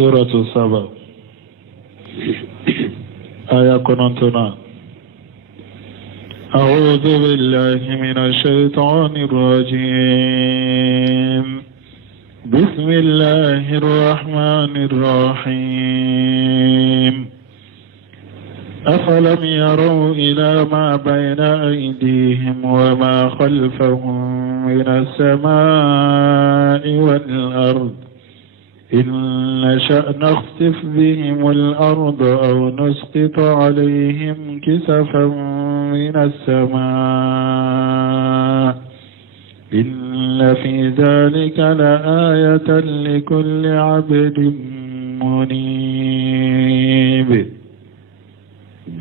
سورة السبع آية كنتنا أعوذ بالله من الشيطان الرجيم بسم الله الرحمن الرحيم أفلم يروا إلى ما بين أيديهم وما خلفهم من السماء والأرض إن نشأ نخسف بهم الأرض أو نسقط عليهم كسفا من السماء إن في ذلك لآية لكل عبد منيب.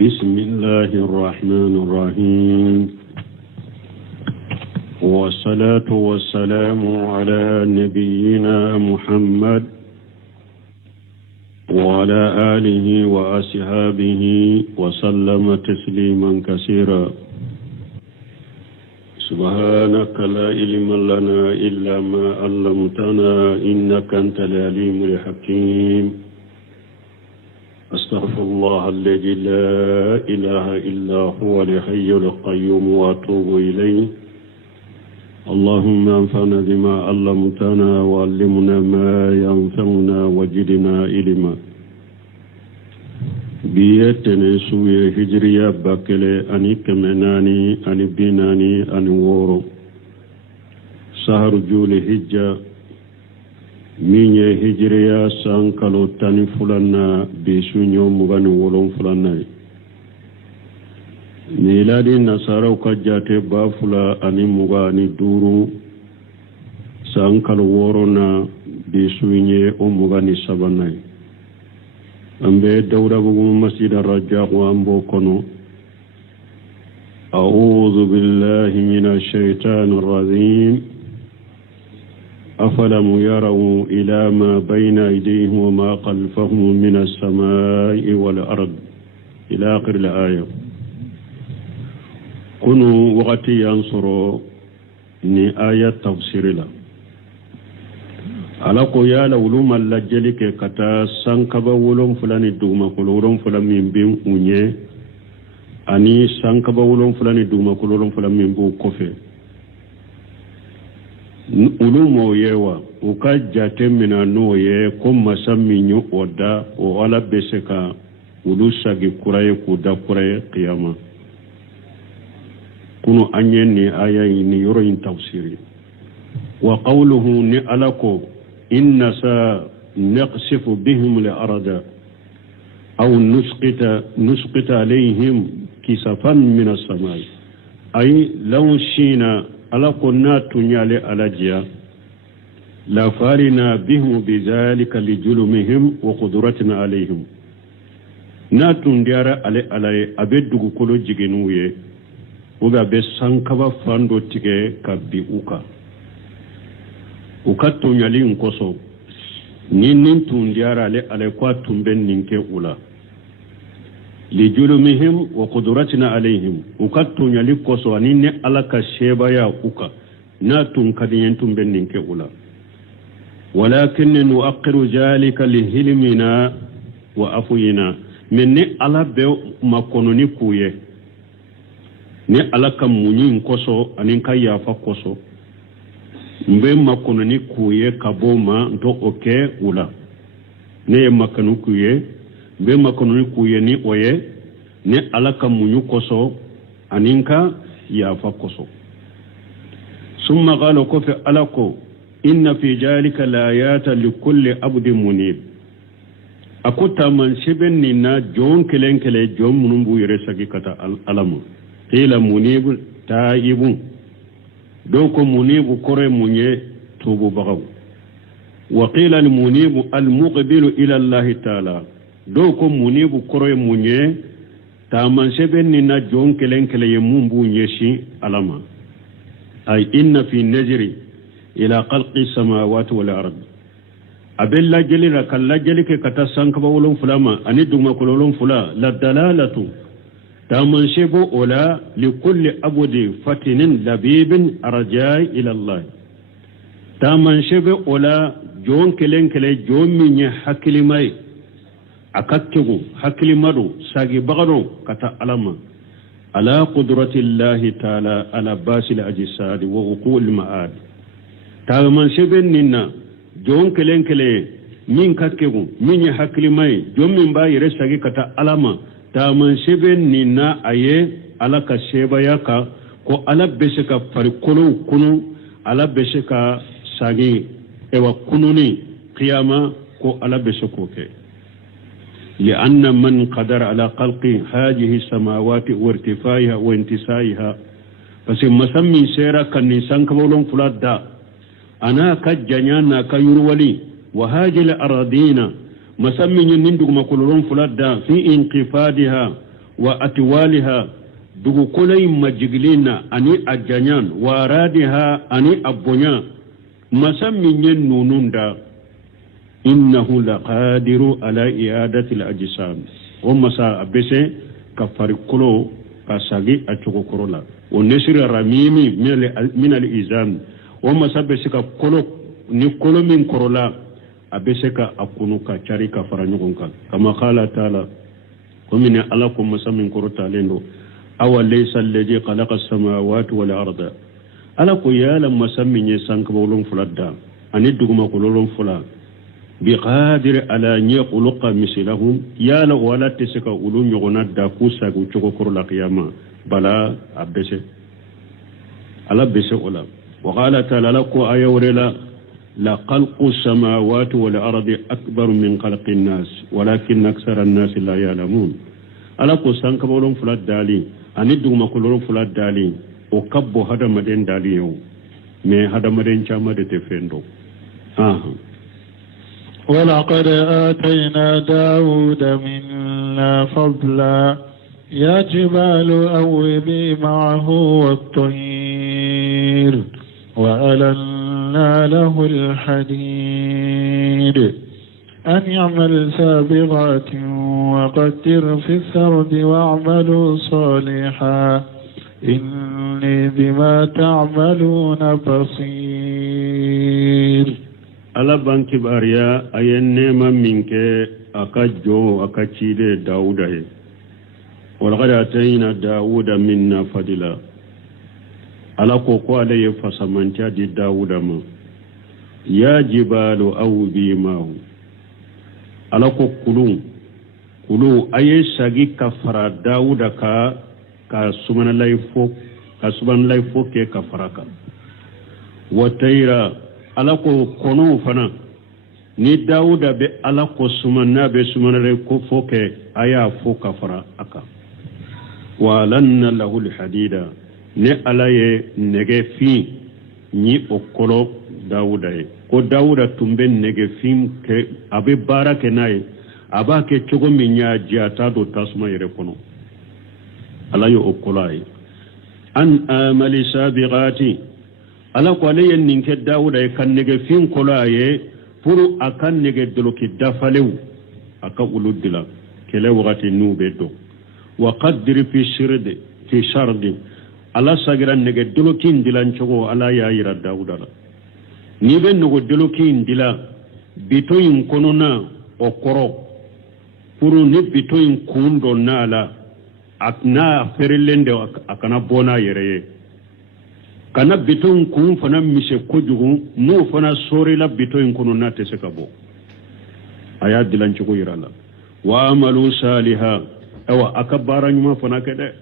بسم الله الرحمن الرحيم والصلاة والسلام على نبينا محمد وعلى آله وأصحابه وسلم تسليما كثيرا. سبحانك لا علم لنا إلا ما علمتنا إنك أنت العليم الحكيم. أستغفر الله الذي لا إله إلا هو الحي القيوم وأتوب إليه. اللهم انفعنا بما علمتنا وعلمنا ما ينفعنا وزدنا علما. بيتنا سوية هجرية باكلة أني كمناني أني بيناني أني وورو سهر جولي هجة ميني هجرية سانكالو تاني فلانا بيسونيو مغاني ولون فلانا. ميلادي نصارى وكجاتي بافلا أني مغاني دورو سانكالو ورونا بيسونيو مغاني سباناي. أمبي دورة بغم مسجد الرجاء وأمبو كنو. أعوذ بالله من الشيطان الرجيم. أفلم يروا إلى ما بين أيديهم وما خلفهم من السماء والأرض إلى آخر الآية. كنوا وقتي ينصروا ني آية تفسير له. alako yala uluma lajelike kata sankaba wolon fulani duma kolon fulani mimbin unye ani sankaba wolon fulani duma kolon fulani mimbu kofe ulumo yewa ukajate mina no ye ko masaminyo oda o ala beseka ulusagi kuraye kuda kuraye qiyama kuno anyeni aya ni yoro in tafsiri wa qawluhu ni alako إن سنقصف بهم الأرض أو نسقط عليهم كسفا من السماء أي لو شينا على قنات تنيالي على جيا لفارنا بهم بذلك لجلمهم وقدرتنا عليهم ناتون ديارا على أبدو كلو جيجنوية وبابي سانكبا فاندو تيجي كبي أوكا ukatto nyali nkoso nin tundiara ale kwa tumben ninke ula lijulumihim wa qudratina alaihim ukatto nyali koso aninne alaka sheba ya uka na tun kadin tumben ninke ula walakin nuaqqiru zalika lihilmina wa afuyina minni ala be makononi kuye ne alaka munyi nkoso aninka yafa koso mbe makono ni kuye kaboma ndo oke ula ne makanu kuye mbe makono ni kuye ni oye ne alaka munyu koso aninka ya fa koso summa qala kofi alako inna fi jalika layata likulli abdin munib akuta man sheben ni na jon kelenkele jon munumbu yere sagi kata alamu qila munib taibun doko munibu kore munye tubu bagaw wa qila al munibu al muqbilu ila Allah ta'ala doko munibu kore munye taman seben ni na jon kelenkele yemumbu nyeshi alama ay inna fi najri ila khalqi samawati wal ard abella jelira kala jelike kata sanka bawulun fulama ani duma kololun fula la dalalatu taman shebo ola li kulli abudi fatinin labibin arjai ila Allah taman shebe ola jon kelen kele jon minye hakili mai akakkegu hakili madu sagi bagado kata alama ala qudrati llahi ta'ala ala basil ajsad wa uqul ma'ad taman shebe ninna jon kelen kele min kakkegu minye hakili mai jon min ba yere sagi kata alama taman shebe ninna aye ala ka sheba yaka ko ala beseka farikolo kunu ala beseka sagi ewa kununi qiyama ko ala beseko ke لأن من قدر على خلق هذه السماوات وارتفاعها وانتسائها فسمسمي سيرا كنسان كبولون فلادا أنا كجنانا كيرولي وهذه الأراضين مسمي نندق مكولون فلادا في انقفادها وأتوالها دقو كلي مجغلين أني أجنان وارادها أني أبنيا مسمي ننون دا إنه لقادر على إعادة الأجسام ومسا أبسي كفر كلو كساقي أتشوكو كرولا ونسر رميمي من الإزام ومسا أبسي كولو نكولو من كرولا أبسي كأكونو كشاري كفرانيكونك كما قال تعالى ومن ألاكم مسا من كروتا لندو أو ليس الذي خلق السماوات والأرض ألاكو يالا مسا من يسانك بولون فلادا أني دوغما كولون فلادا بقادر على أن يخلق مثلهم يا لو ولا تسك أولون يغنى داكوسا وشوكو كرولا قياما بلا أبسي على بسي أولا وقال تعالى لكو آية ورلا لخلق السماوات والأرض أكبر من خلق الناس ولكن أكثر الناس لا يعلمون ألاكو سانك بولون فلات دالي أندو ما كلون فلات دالي وكبو هذا مدين دالي يو مي هذا مدين شاما دتفندو ولقد آتينا داود منا فضلا يا جبال أوبي معه والطير وألنا له الحديد أن يعمل سابغات وقدر في السرد واعملوا صالحا إني بما تعملون بصير ala banki bariya ayen nema minke akajo akachide dauda he walaqad atayna dauda minna fadila ala ko alaye fasamanta di dauda ma ya jibalu awbi mahu ala ko kulu aye sagi kafara dauda ka subhana laifo ke kafaraka wataira alako kono fana ni dauda be alako sumanna be sumanare ko foke aya foka fara aka walanna lahu alhadida ne alaye nege fi ni okolo dauda e ko dauda tumbe nege fim ke abe barake nay abake chogo minya jata do tasma yere kono alayo okolai an amali sabiqati ala ko ale yen ninke dawuda e kan nege fin kolaye pour akan nege doloki dafalew aka uludila kele wakati nube do wa qaddir fi shardi ala sagira nege doloki ndilan chogo ala ya yira dawuda la ni ben no doloki ndila bitoyin konona okoro pour ni bitoyin kundo nala akna ferelende akana bona yereye kana biton kun fana mise kojugu mo fana sore la biton kono nate se kabo aya dilan ci ko yirala wa amalu salihah awa akbara nyuma fana kede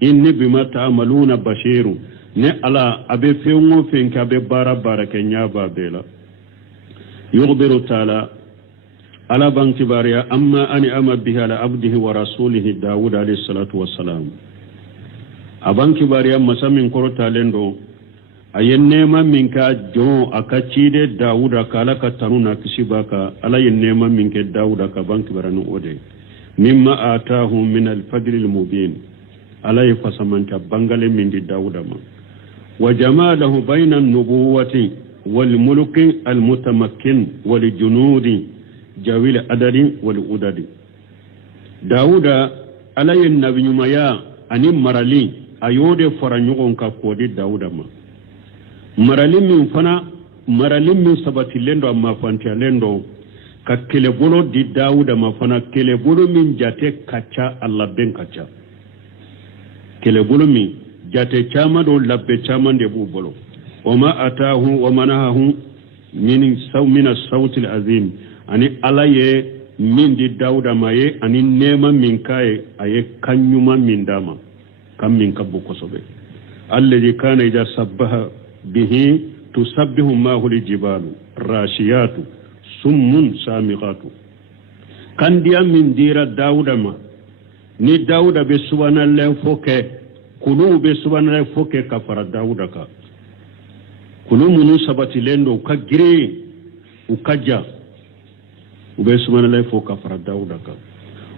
inni bima ta'maluna bashiru ne ala abe fewngo fenka abe bara kenya ba bela yughbiru ta'ala ala banki bariya amma ani ama biha la abdihi wa rasulihi daud alayhi salatu wassalam abanki bariya masamin korota lendo ayen nema minka jo akachide dauda kala ka tanuna kishibaka ala yen nema minke dauda ka banki baranu ode mimma atahu min al-fadl al-mubin ala yafasamanta bangale mindi dauda ma wa jamalahu bayna an-nubuwati wal mulki al-mutamakkin wal junudi jawil adadi wal udadi dauda ala yen nabiyuma ya ani marali ayode faranyogon ka kodi dauda ma marali min fana maralim min sabati lendo amma fanti lendo ka kelebolo di Dawuda ma fana kelebolo min jate kacha Allah ben kacha kelebolo min jate chama do labbe chama de bu bolo wama atahu wa manahu min as-sawt al-azim ani alaye min di Dawuda maye ani nema min kai aye kanyuma min dama kam min kabbu kosobe alladhi kana idha sabbaha bihi tusabbihu ma'ahu al-jibalu rashiyatu summun samiqatu kan dia min dira Dawuda ma ni Dawuda be subhanallahi foke kulu be subhanallahi foke kafara Dawuda ka kulu munu sabati lendo ka gire ukaja ube subhanallahi foke kafara Dawuda ka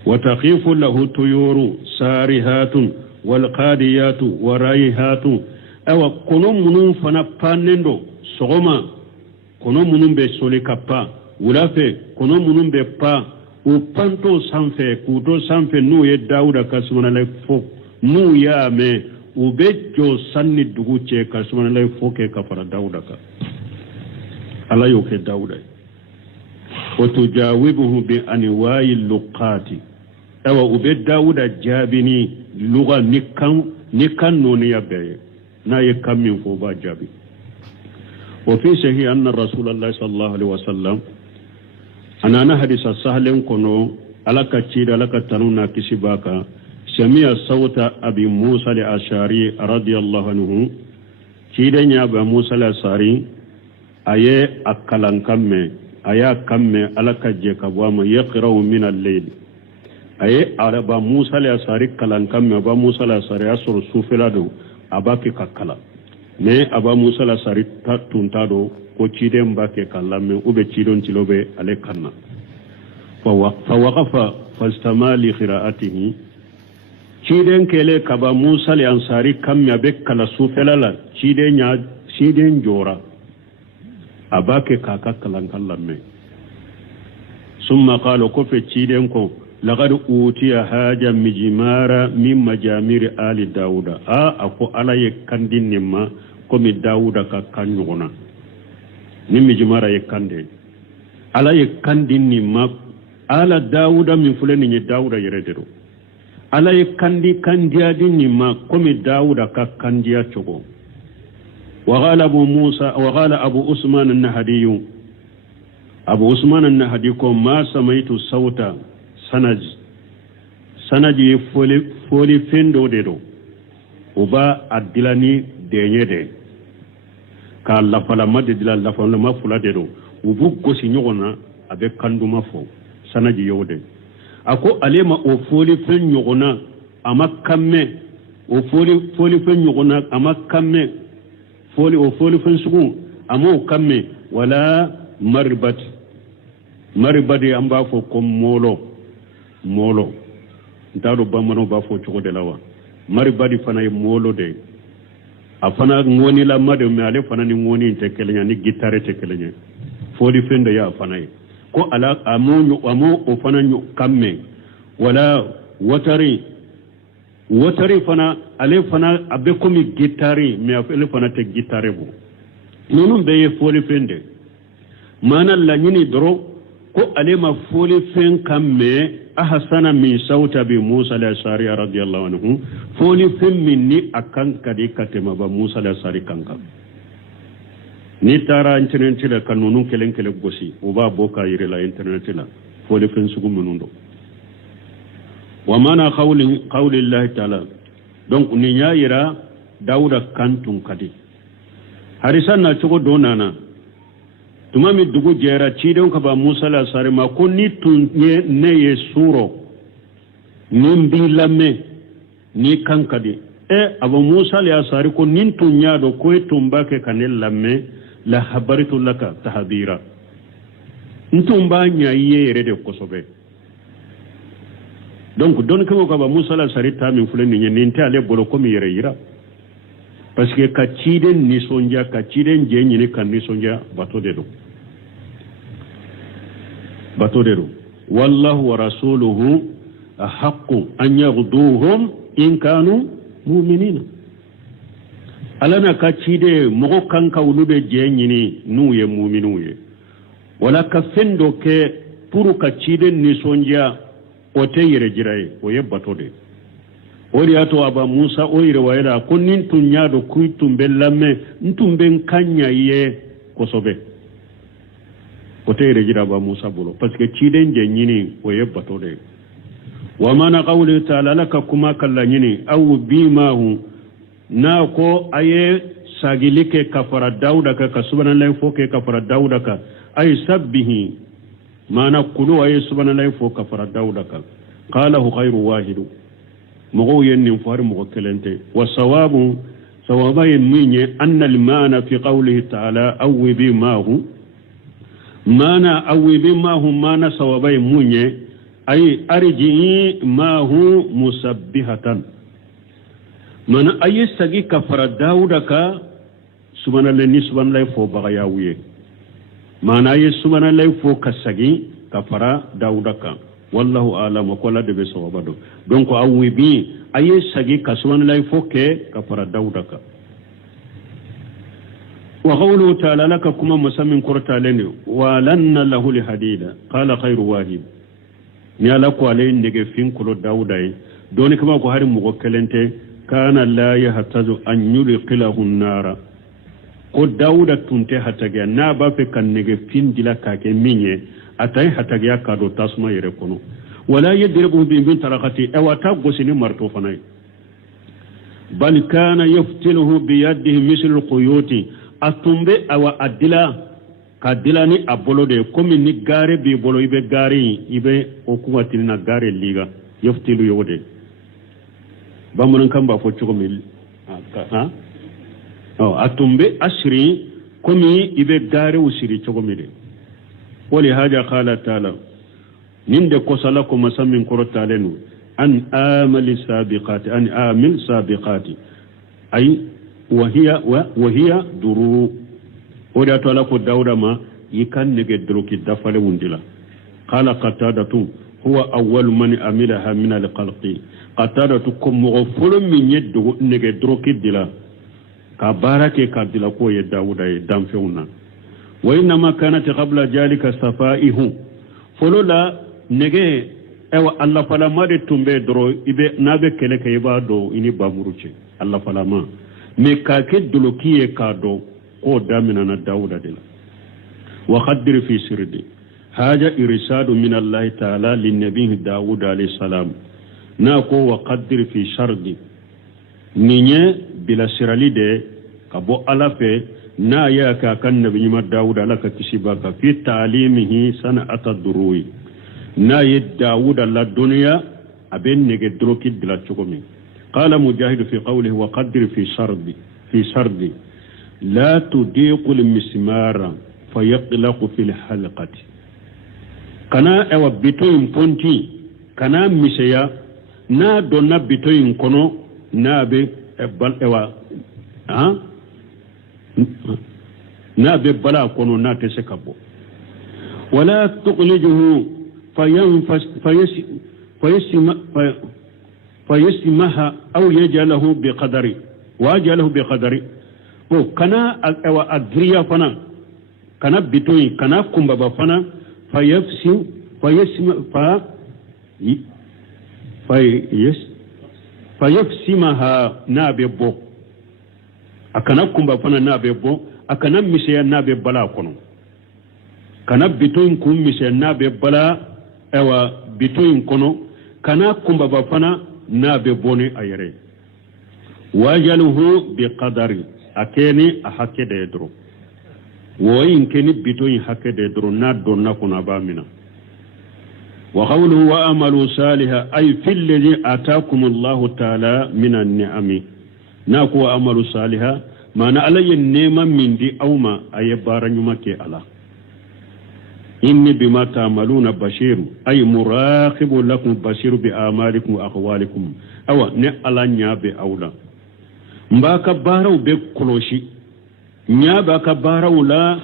wa taqifu lahu tuyuru sarihatun wal qadiyatu wa raihatu awa kono munu fana panendo sogoma kono munu be soli kappa wulafe kono munun be pa o panto sanfe kudo sanfe nu ye Dawuda kasumana lay fo nu ya me o be jo sanni dugu ce kasumana lay fo ke kafara Dawuda ka ala yo ke Dawuda wa tujawibuhu bi anwa'i luqati awa o be Dawuda jabini lugha nikan no ne ya be na ye kamin fo ba jabi wa fi sahih anna rasulullah sallallahu alaihi wasallam anana hadisa sahlen kono alaka cida alaka tanuna kisibaka sami'a sauta abi musa al-ashari radiyallahu anhu cida nya ba musa al-ashari aye akalan kamme aya kamme alaka je kabwama yaqra'u min al-layl aye araba musa al-ashari kalan kamme ba musa al-ashari asur sufilado abaki kakala me aba musa al-ashari tuntado ko ciden bake kallame ube cidon tilobe ale kanna fa waqafa fastamali qira'atihi ciden kele kaba musa li ansari kamya be kala sufelala ciden jora abake kaka kallan kallame summa qala ko fe ciden ko laqad utiya haja mijmara min majamir ali dauda ako alaye kandin nimma ko mi dauda ka kanyona ni mijimara ye kande ala ye kandin ni ma ala Dawuda min fulani ni Dawuda yeredero ala ye kandiya din ni ma komi Dawuda ka kandiya chogo wa qala abu musa wa qala abu usman an-nahdi abu usman an-nahdi ko ma samaitu sauta sanaji foli fendo dedo uba adilani denyede ka lafala madde dila lafala ma fula de do ubu gosi nyogona abe kanduma fo sanaji yode ako alema o foli fen nyogona amakamme o foli fen nyogona amakamme foli fen sugu amo kamme wala maribati amba fo ko molo ndado bamano ba fo choko de lawa maribati fana e molo de afana ngoni la made me ale fana ni ngoni te kelenya ni gitare te kelenya fodi fende ya fana ko ala amo o fana nyu kamme wala watari fana ale fana abe komi gitari me ale fana te gitare bo nonu be ye fodi fende mana la nyini doro ko ale ma fodi fen kamme ahsana min sauta bi Musa al-Ashari radiyallahu anhu foli femminni akan kadi katema ba Musa al-Ashari kanka ni tara internet la kanunu kelen gosi o ba boka yire la internet la foli fen sugu munundo wa mana qawli Allah ta'ala donc ni nyayira Dawuda kantun kadi harisan na chugo donana tumami dugu jera cidon ka ba Musa la sare ma ko ni tun ne ye suro nimbi lamme ni kankadi abu Musa la sare ko nin tun nyado ko tumba ke kanel lamme la habaritu laka tahbira ntumba nya yere de kosobe donc don ko ka ba Musa la sare ta min fulani ni nte ale bolo ko mi yere yira parce que ka ciden ni sonja ka ciden je ni kan ni sonja bato de do wallahu wa rasuluhu ahaqqu an yaghduhum in kanu mu'minina alana ka cide mogo kanka ulube je nyini nuye mu'minuye wala ka fendo ke puru ka cide ni sonja o te yere jirai o yebbato de ori ato aba Musa o yire wayla ko nin tunyado kuitum bellame ntum ben kanya ye kosobe o te yere jira aba Musa bolo parce que cide je nyini o yebbato de wa mana qawli ta'ala laka kuma kala nyini aw bimahu na ko aye sagilike kafara dauda ka subhanallahi foke kafara dauda ka ay sabbihi mana kulu aye subhanallahi fo kafara dauda ka qala hu khairu wahidu mogo yenni far mogo kelente wa sawabu sawabayin minye anna al-mana fi qawlihi ta'ala awwi bimahu mana awwi bimahu mana sawabayin munye ay arji mahu musabbihatan mana aye sagi kafara dauda ka subhanallahi fo bagaya wiye mana aye subhanallahi fo kasagi kafara dauda ka wallahu a'lam ko la de be sawabado donc awi bi aye sagi ka subhanallahi fo ke kafara dauda ka wa qawluhu ta'ala laka kuma musammin qur'ani wa lanna lahu li hadida qala khairu wahid ni ala ko ale ndege fin kulo dauda yi doni kuma ko hari mugo kelente kana la yahtaju an yulqilahu an-nara ko dauda tunte hatage na ba fe kan nege fin dila ka ke minye atay hatage ka do tasma yere kono wala yadribu bi bin tarakati awata gosini marto fanay bal kana yaftiluhu bi yadihi misl al-quyuti atumbe awa adila kadila ni abolo de komi ni gare bi bolo ibe gare ibe okuwati na gare liga yaftilu yode bamunan kan ba fo chugo mil ha atumbe asri komi ibe gare usiri chugo mil wali haja qala ta'ala ninde ko sala ko masamin korota lenu an amali sabiqati an amil sabiqati ay wa hiya duru oda to ala ko dawda ma yikan nege droki dafale wundila qala qatadatu huwa awwal man amilaha min al-khalqi qatadatu kum mughfulun min yeddu nege droki dila ka barake ka dila ko ye dawda e damfeuna wa inma kanat qabla jalika safaihu folola nege ewa Allah fala made tumbe dro ibe nabe kele ke ba do ini bamuruche Allah fala ma me ka ke dolokiye ka do ko damina na dawda dila wa qaddir fi sirdi haja irsadu min Allah ta'ala lin nabiy Dawud alayhi salam na ko wa qaddir fi shardi ninye bila siralide ka bo alafe na ya ka kan nabiy Dawud alaka kisibaka fi ta'limihi sana'at ad-duruy na ye Dawud la dunya aben nege droki bila chokomi qala mujahid fi qawlihi wa qaddir fi shardi la tudiqu al-mismara fayaqlaqu fi al-halqati kana ewa bitoyin ponti kana misaya na donna bitoyin kono na be bal ewa na be bala kono na tese kabo wala tuqlijuhu فيسمها أو يجعله بقدر واجعله بقدر كنا أدريا فنا كنا بتوي كنا كمبا فنا فيفسمها ناببو أكنا كمبا فنا ناببو أكنا مسيا نابب بلا كنو كنا بتوي كم مسيا نابب بلا ewa bitoyin kono kana kumba bafana na be bone ayere wajaluhu bi qadari akeni a hakke de dro woyin keni bitoyin hakke de dro na donna kuna bamina wa qawluhu wa amalu salihah ay fil ladhi ataakum Allah ta'ala min an-ni'ami na ko amalu salihah mana alayyin neman min di auma aybaranyu ke ala إني بما تعملون بشير أي مراقب لكم بشير بأعمالكم وأقوالكم أو نعلا نيابي أولا مباك بارو بكلوشي نيابا كبارو لا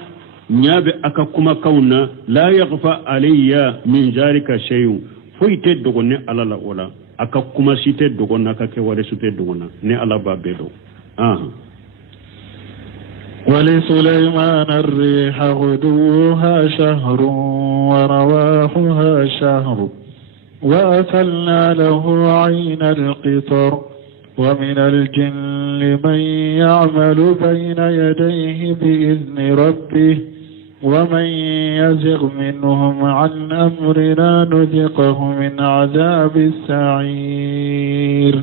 نيابي أكاكما كونا لا يغفى علي من ذلك شيء فويتي دوغني على لا أولا أكاكما سيتي دوغنا كاكي ورسوتي دوغنا ني على بابيدو ولسليمان الريح غدوها شهر ورواحها شهر وأسلنا له عين القطر ومن الجن من يعمل بين يديه بإذن ربه ومن يزغ منهم عن أمرنا نذقه من عذاب السعير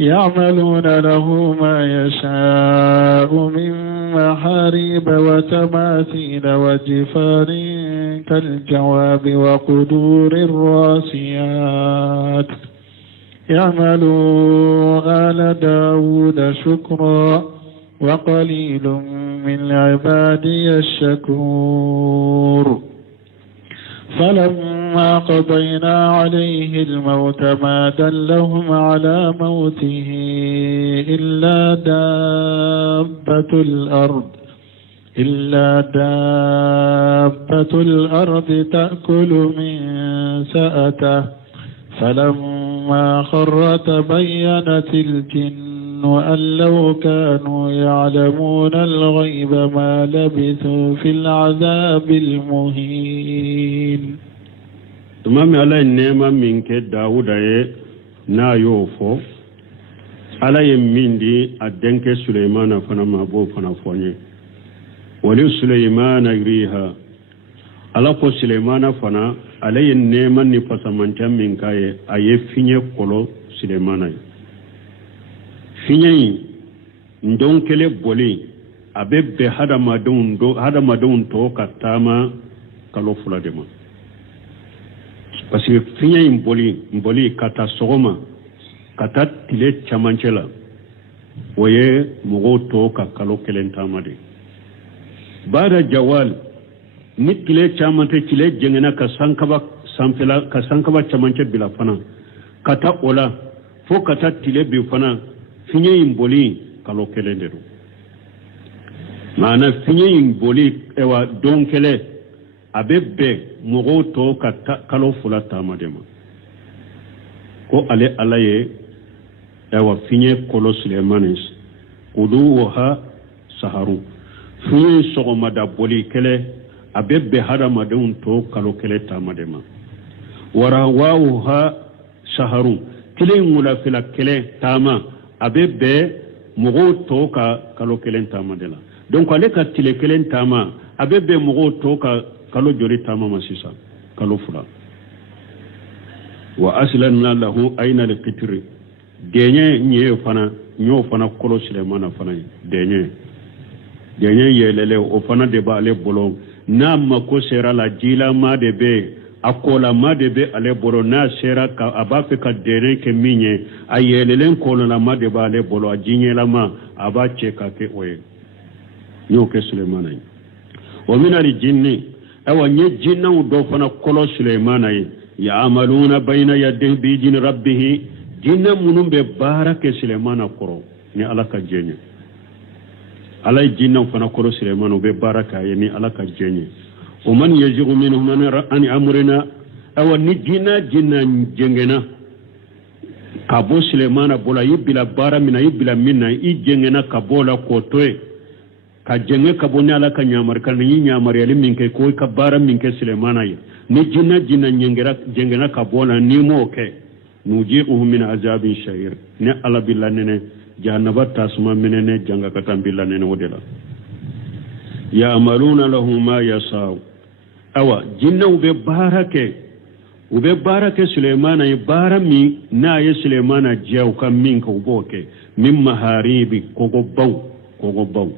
يعملون له ما يشاء من محاريب وتماثيل وجفان كالجواب وقدور الراسيات يعملوا آل داود شكرا وقليل من عبادي الشكور فلما قضينا عليه الموت ما دلهم على موته إلا دابة الأرض تأكل من سأته فلما خر تبينت الجن أن لو كانوا يعلمون الغيب ما لبثوا في العذاب المهين. تمام على النعمة منك داود نا يوفو على يمين دي أدنك سليمان فنما بو فنفوني ولي سليمان يريها على كو سليمان فنا على النعمة نفسمان من كاي أي فيني كولو سليمان fiɲɛ in ndon kele boli a bɛ bɛn hadamadenw tɔw ka taama kalo 2 de ma parce que fiɲɛ in boli ka taa sɔgɔma ka taa tile camancɛ la o ye mɔgɔw tɔw ka kalo 1 taama de baada jawal ni tile caman tɛ tile jɛngɛna ka sankaba camancɛ bila fana ka taa o la fo ka taa tile bin fana fiɲɛ in boli kalo 1 de don maana fiɲɛ in boli don kelen a bɛ bɛn mɔgɔw tɔw ka kalo 2 taama de ma ko ale ala ye fiɲɛ kolo Sulemani kuduha saharu fiɲɛ sɔgɔmada boli kelen a bɛ bɛn hadamadenw tɔw kalo 1 taama de ma warawawuha saharu kelen wulafɛla kelen taama a bɛ bɛn mɔgɔw tɔw ka kalo 1 taama de la donc ale ka tile 1 taama a bɛ bɛn mɔgɔw tɔw ka kalo joli taama ma sisan kalo 2 wa aslanna lahu ayna al-qitri deɲɛ ɲɛ fana ɲɔ fana kolo Sulemana fana deɲɛ yɛlɛlɛ o fana de b'ale bolo n'a mako sera la jilama de bɛ a kolama de bɛ ale bolo n'a sera a b'a fɛ ka deɲɛ kɛ min ye a yɛlɛlen kolama de b'ale bolo a jiɲɛlama a b'a cɛ ka kɛ o ye y'o kɛ Sulemana ye wa min al-jinni awa nye jinnaw dɔ fana kolo Sulemana ye ya'maluna bayna yadayhi bi idni rabbih jinna munun bɛ baara kɛ Sulemana kɔrɔ ni ala ka jɛɲɛ ala ye jinnaw fana kolo Sulemana u bɛ baara kɛ a ye ni ala ka jɛɲɛ o man yajigu minhum an amrina awa ni jinna jɛngɛna ka bɔ Sulemana bolo i bila baara min na i bila min na i jɛngɛna ka bɔ la k'o to yen ka jɛngɛ ka bɔ ni ala ka ɲamarika ni ɲamariyali min kɛ ko i ka baara min kɛ Sulemana ye ni jinna jɛngɛna ka bɔ la ni m'o kɛ nuji'uhum min azabin shayir ne ala billa nene jahannaba tasuma menene janga katan billa nene wodela ya'maluna lahu ma yasau awa jinna ube barake Sulemana ye bara mi na ye Sulemana jaw kam min ko boke min maharibi kogo baw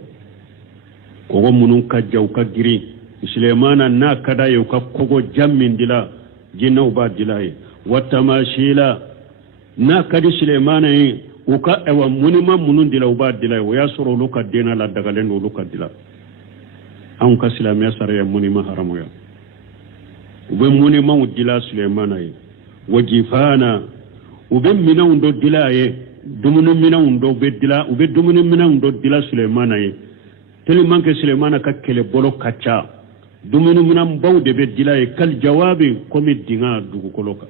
kogo munun ka jaw ka giri Sulemana na kada ye ka kogo jammin dila jinna uba dilaye watamashila na kadi Sulemana ye uka ewa munima munun dila uba dilaye o ya soro luka dina la dagalen do luka dila an ka silamiya sariya munima haramu ya ube munima udila Sulemana ye wajifana ube mina undo dila ye dumunu mina undo be dila ube dumunu mina undo dila Sulemana ye tellement que Sulemana ka kele bolo kacha dumunu mina mbaw de be dila ye kal jawabi komi dinga dugukolo ka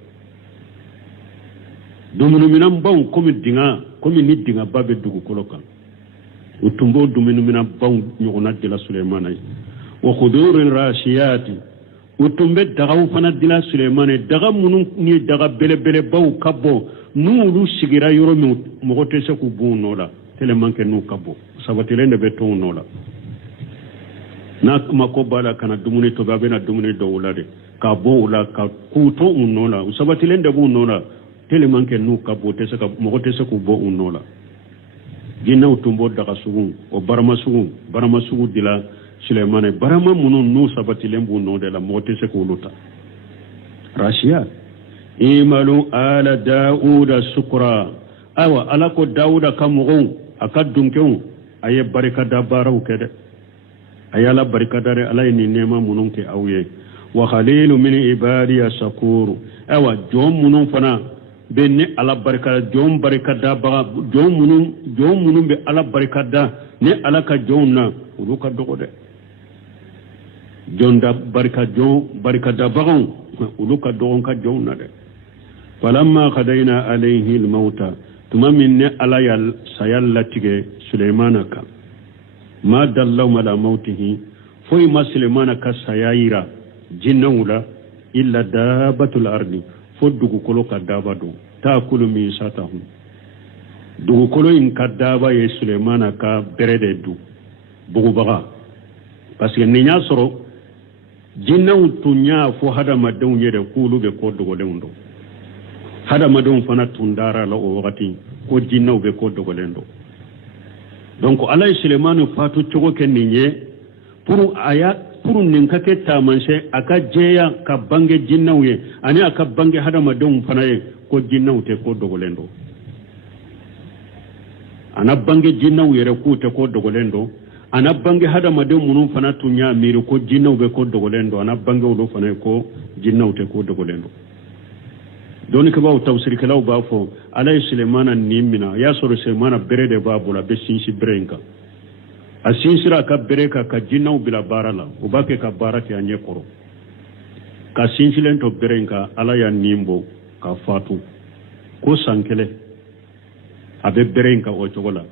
dumunu mina mbaw komi ni dinga babe dugukolo ka utumbo duminu mina baw nyogona dila Suleymana wa khudurin rashiyati utumbe daga fana dila Suleymana daga munun ni daga bele baw kabo nulu sigira yoro mi mogote se ku bunola tele manke nu kabo sabatilende beton nola na makobala kana dumuni to gabe na dumuni do wulade ka bo wula ka kuto unola sabatilende bu nola tele manke nu kabo te se ka mogote se ku bo unola ginna utumbo daga sugun o barama sugu dila Suleymana barama munun nu sabatilembu no de la mogote se ku luta rashiya imalu ala dauda sukra awa ala ko dauda kamugo akadunkeu aye barika da baraw kede ayala barika dare ala ni nema munun ke awye wa khalilu min ibadi shakur awa jom munun fana benni ala barika jom barika da ba jom munun be ala barika da ne ala ka jonna uluka dogode jonda barika da bagon uluka dogon ka jonna de falamma qadayna alayhi almauta tuma minne alayal sayallatige Suleymana ka ma dallaw ala mautihi foy ma Suleymana ka sayayira jinnawla illa dabatul ardi foddugu kolo ka dabado taakulu min satahu dugu kolo in ka daba ye Suleymana ka berede du bugu baga parce que ninya soro jinnaw tunya fo hada madew yede kulu be ko dogo lendo hada madon fana tundara la o wakati ko jinnaw be ko dogolendo donc alay Suleymanu fatu chogo ken ninye pour nin ka ke tamanse aka jeya ka bange jinnaw ye ani aka bange hada madon fana ye ko jinnaw te ko dogolendo ana bange jinnaw yere ku te ko dogolendo ana bange hada madon munun fana tunya miri ko jinnaw be ko dogolendo ana bange wodo fana ko jinnaw te ko dogolendo doni ka bawo tawsir kalaw ba fo alay Suleymana nimina ya soro Suleymana berede babula be sinsi brenka asinsira ka bereka ka jinnaw bila barala o bake ka barake anye koro ka sinsilen to brenka ala ya nimbo ka fatu ko sankele abe brenka o chogola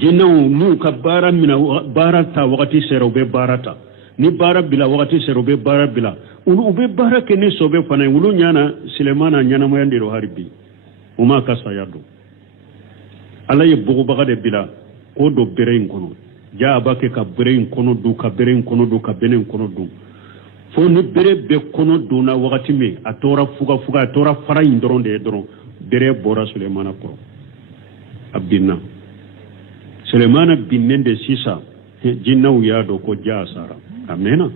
jinnaw nu ka bara mina barata wakati sero be barata ni bara bila wakati sero be bara bila ube bara kene sobe fana ulu nyana Suleymana nyana moyandiro harbi uma kasayado ala ye bugu bagade bila ko do berein kono ja abake ka berein kono du ka berein kono du ka benen kono du fo ni bere be kono du na wakati me atora fuga atora fara indronde dron bere bora Suleymana ko abdinna Suleymana binnende sisa jinnaw yado ko ja sara amena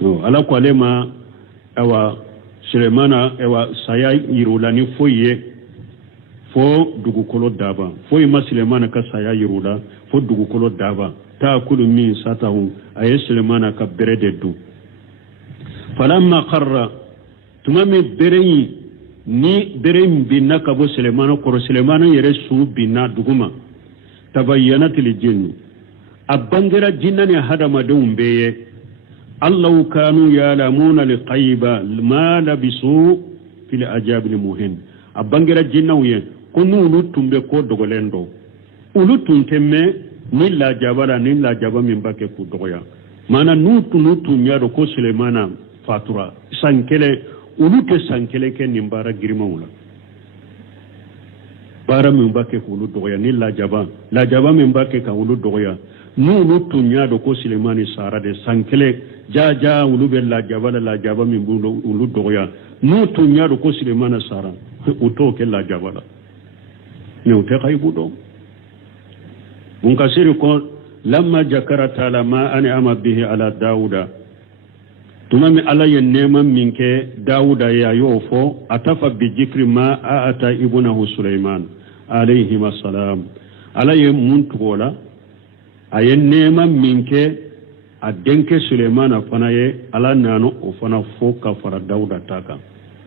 no ala ko alema awa Suleymana ewa saya yirulani foye fo dugukolo daba foye ma Suleymana ka saya yirula fo dugukolo daba taakulu min satahu ay Suleymana ka berede du falamma qarra tumami bereyi ni bereyi binna ka bo Suleymana ko Suleymana yere su binna duguma tabayyanat lil jinn abangera jinnani hadama dum beye Allah kanu yalamuna liqayba ma labisu fil ajab muhin abangera jinnawiye ko nulu tumbe ko dogolendo ulu tuntemme ni la jabala ni la jaba min bake ku dogoya mana nutu nyado ko Suleymana fatura sankele ulu ke sankele ke nimbara girimawula bara min bake ku ulu dogoya ni la jaba min bake ka ulu dogoya nulu tunyado ko Suleymani sara de sankele jaja ulu be la jaba min bulo ulu dogoya nu tunyado ko Suleymana sara uto ke la jabala ne ute khaybudo mun kasiri ko lamma jakara taala ma ani ama bihi ala dauda tumami ala yen neman minke dauda ya yofo atafa bi jikri ma ata ibnahu Suleiman alayhi assalam ala yen muntugola ayen neman minke a denke Suleymana fana ye ala nano o fana fo ka fara dauda taka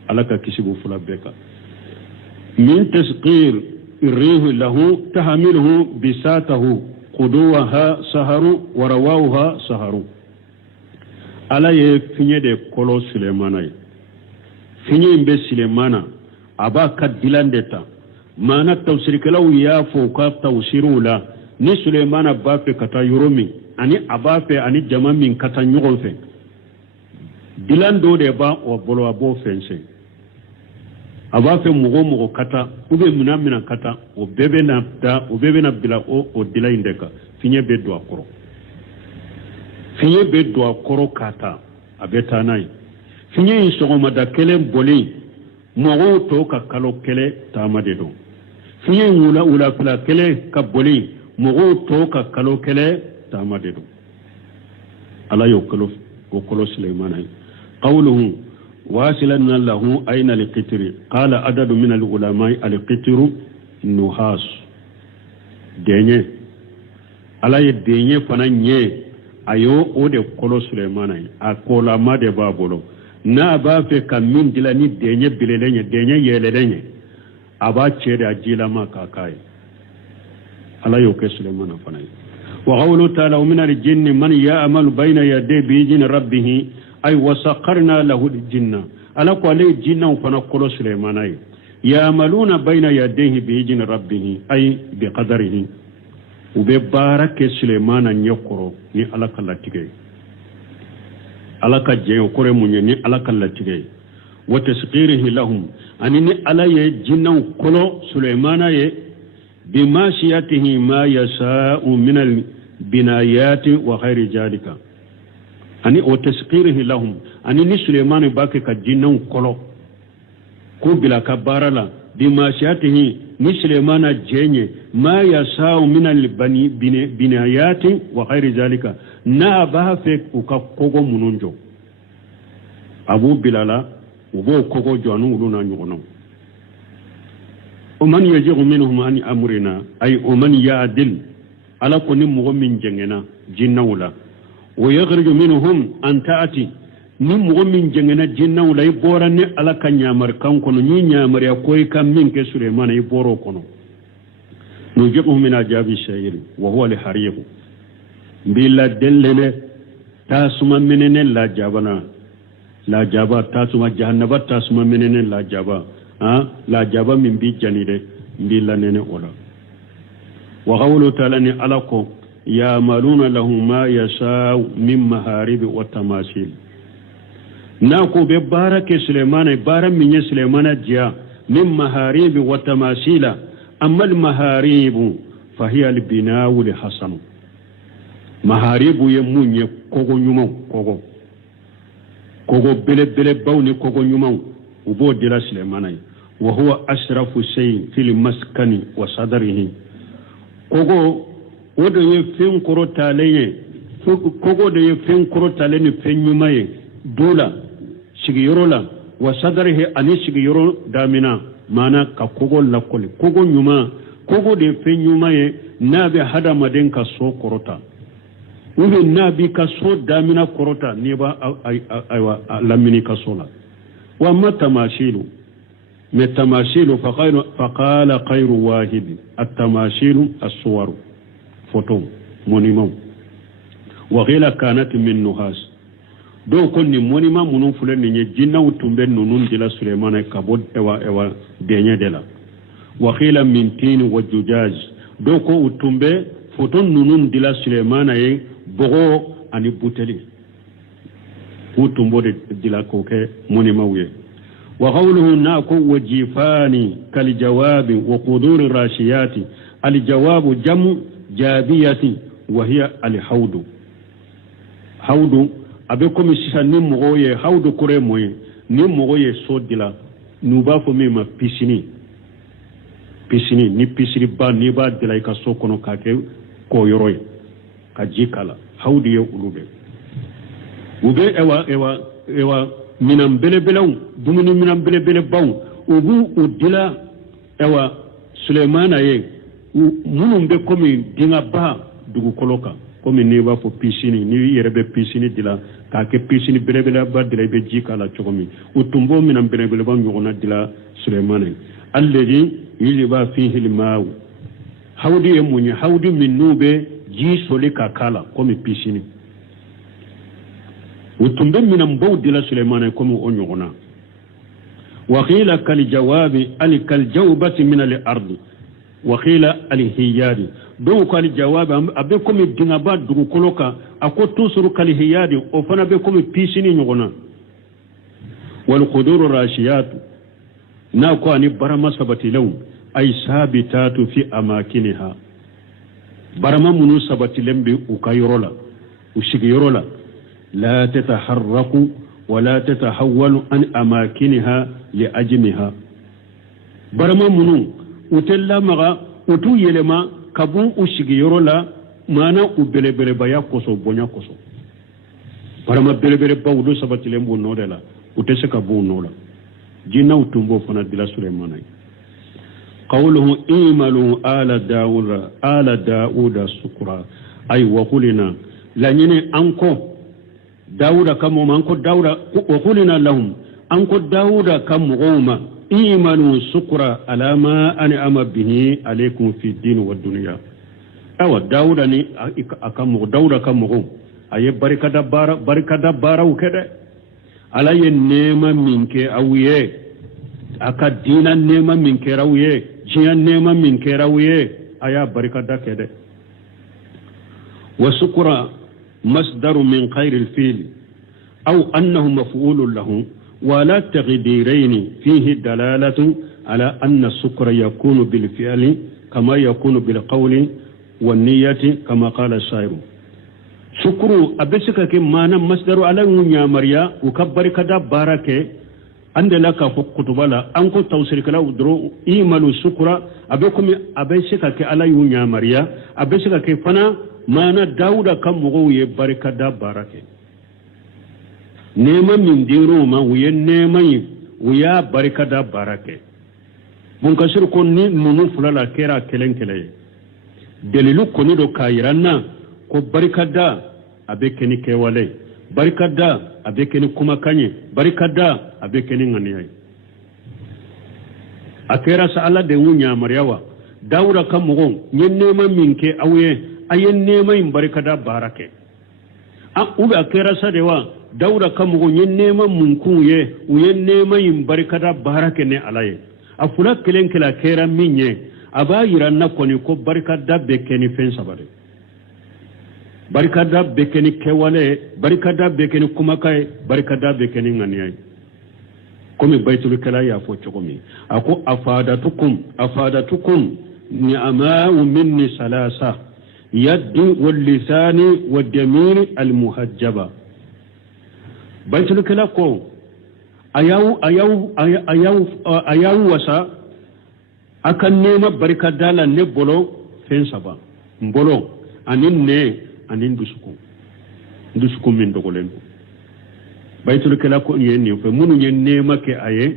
ala ka kisibu fula beka min tasqir irrihu lahu tahamiluhu bisatahu quduwaha saharu wa rawawha saharu ala ye finye de kolo Suleymana ye finye imbe Suleymana aba ka dilande ta mana tawsirikalaw ya fo ka tawsirula ni suleimana b'a fɛ ka taa yɔrɔ min ani a b'a fɛ ani jama min ka taa ɲɔgɔn fɛ dilan dɔ de b'a o bolo a b'o fɛnsɛn a b'a fɛ mɔgɔ mɔgɔ ka taa mina ka taa o bɛɛ bɛna bila o dilan in de kan fiɲɛ bɛ don a kɔrɔ fiɲɛ bɛ don a kɔrɔ k'a ta a bɛ taa n'a ye fiɲɛ in sɔgɔmada kelen bɔlen mɔgɔw tɔw ka kalo kelen taama de don fiɲɛ in wulafɛla kelen ka bɔlen mɔgɔw tɔw ka kalo kelen taama de don ala y'o kolo Suleimana ye qawluhu wasilanna lahu ayna al-qitri qala adadu min al-ulama al-qitru nuhas denye ala ye denye fana ɲɛ a y'o o de kolo Suleimana ye a kolama de b'a bolo n'a b'a fɛ ka min dilan ni denye bilelen ye denye yɛlɛlen ye a b'a cɛ de a jilama k'a k'a ye ala y'o kɛ Suleimana fana ye wa qawluhu ta'ala min al-jinni man ya'malu bayna yaday bi'izni rabbih ay wasakharna lahu al-jinna ala ko ale jinnaw fana kolo Suleimana ye ya'maluna bayna yadayhi bi'izni rabbih ay bi qadarihi u bɛ baara kɛ Suleimana ɲɛkɔrɔ ni ala ka latigɛ ala ka jɛn o kɔrɔ mun ye ni ala ka latigɛ wa tasqirihi lahum ani ni ala ye jinnaw kolo Suleimana ye bimashiyatihi ma yasha'u min al-binayati wa ghairi jalika ani o tasqirihi lahum ani ni Suleimana ba ke ka jinnaw kolo ko bila ka baara la bimashiyatihi ni Suleimana jenye ma yasha'u min al-binayati wa ghairi jalika na ba fe u ka kogo mununjo abu bilala ubo kogo jonu uluna nyugono o man yaji'u minhum an amrina ay o man ya'dil ala koni mugo min jengena jinnawla wa yakhriju minhum an ta'ati ni mugo min jengena jinnawla yi bora ni ala ka nyamar kan kono ni nyamar ya koy kam min ke Suleimana yi boro kono nujibu min ajabi shayri wa huwa li harihu bila dellene tasuma menene la jaba tasuma jahannaba tasuma menene la jaba min bi janide bila nene ola wa qawlu ta'ala ni alako ya'maluna lahu ma yasha'u min maharibi wa tamasil na ko be barake Suleimana bara min Suleimana jiya min maharibi wa tamasila amma al maharibu fa hiya al bina'u li hasan maharibu ye munye kogo nyuma kogo bele bawni kogo nyuma ubo dira Suleimana wa huwa ashrafu shay fil maskani wa sadrihi kogo odo ye fen korota leye kogo de ye fen korota le ni fen nyuma ye dola sigi yorola wa sadrihi ani sigi yoro damina mana ka kogo lakoli kogo nyuma kogo de fen nyuma ye nabe hada maden ka so korota ube nabi ka so damina korota ni ba aywa lamini ka sola wa matamashilu metamashilu faqala khayru wahid at-tamashilu as-suwar photo monument wa ghila kanat min nuhas do konni monument munun fulen ni jinnaw tumbe nunun dila Suleimana kabod ewa denye dela wa ghila min tin wa jujaj do ko utumbe photo nunun dila Suleimana ye bogo ani buteli utumbo de dila ko ke monument wiye wa qawluhu naqu wajifani kal jawabi wa qudur rashiyati al jawabu jamu jabiyati wa hiya al haudu abe komi sisa ni mogo ye haudu kore moye ni mogo ye so dila nuba fo me ma pisini ni pisiri ba ni ba dila ka so kono ka ke ko yoroy ka jikala haudu ye ulube ube ewa minam belebelew dumuni minam belebele baw ubu udila ewa Suleimana ye munum be komi dinga ba dugu koloka komi ne ba fo pisini ni yerebe pisini dila ka ke pisini belebele ba dila be jikala chogomi utumbo minam belebele ba nyogona dila Suleimana alladhi yuliba fihi alma'u hawdi yemunya hawdi min nube ji solika kala komi pisini utumbe minam bawdila Suleimana komi onyogona wa qila kal jawabi al kal jawbati min al ardi وقيل الهياد دو قال الجواب أبيكم الدنبات دو كلوكا أكو توسر كالهياد وفنا بكم بيسيني نغنا والقدور الراشيات ناكو أن برما سبت لهم أي ثابتات في أماكنها برما منو سبت لهم بأكايرولا وشيغيرولا لا تتحرك ولا تتحول عن أماكنها لأجمها برما منو وتلا مغا وتو يلما كبو وشيغيرولا مانا وبلبل بيا كوسو بونيا كوسو برما بلبل باودو سبت لهم بنودلا وتسكا بونولا جينا وتنبو فنا دلا سليمان قوله ايملوا آل داود سكرا أي وقلنا لنين أنكو داود كم أنكو داود وقلنا لهم أنكو داود كم غوما ايملوا سكرا على ما أنعم به عليكم في الدين والدنيا أو داود ني أكم داود كم غوم أي بركة بارا وكذا على النعمة منك أويه أكدين النعمة منك أويه جيان النعمة منك أويه أيا بركة كذا وسكر مصدر من خير الفيل أو أنه مفعول له ولا تقديرين فيه دلالة على أن السكر يكون بالفعل كما يكون بالقول والنية كما قال الشاعر شكرو أبسك كمانا مصدر على ونيا مريا وكبر كذا باركة عند لك فوق كتبلا أنكو توصلك لا ودرو إيمانو شكرا أبكم أبسك على ونيا مريا أبسك كفنا مانا داود كم مغوي بركة باركة نيما من ديرو ما ويا نيما ويا بركة باركة منكسر كوني نونو فلا كيرا كلن كلي دليلو كوني دو كايرانا ko barikada abe keni kewale barikada abe keni kumakanye barikada abe keni nganiyai akera sa ala de wunya maryawa daura kam mo nyenne ma minke awye ayenne ma barikada barake a ube akera sa dewa daura kam mo nyenne ma munkuye uyenne ma barikada barake ne alaye afula kelen kala kera minye aba yiranna koni ko barikada be keni fen sabare barikada bekeni kewale barikada bekeni kumakai barikada bekeni nganiyai komi baitul kala ya fo chokomi ako afadatukum ni'ama minni salasa yaddi wal lisani wad damir al muhajjaba baitul kala ko ayawu wasa akan nema barikada la ne bolo fen saba mbolo anin ne anin dusuku min dogolen baitul kala ko yenni fe munu yenne make aye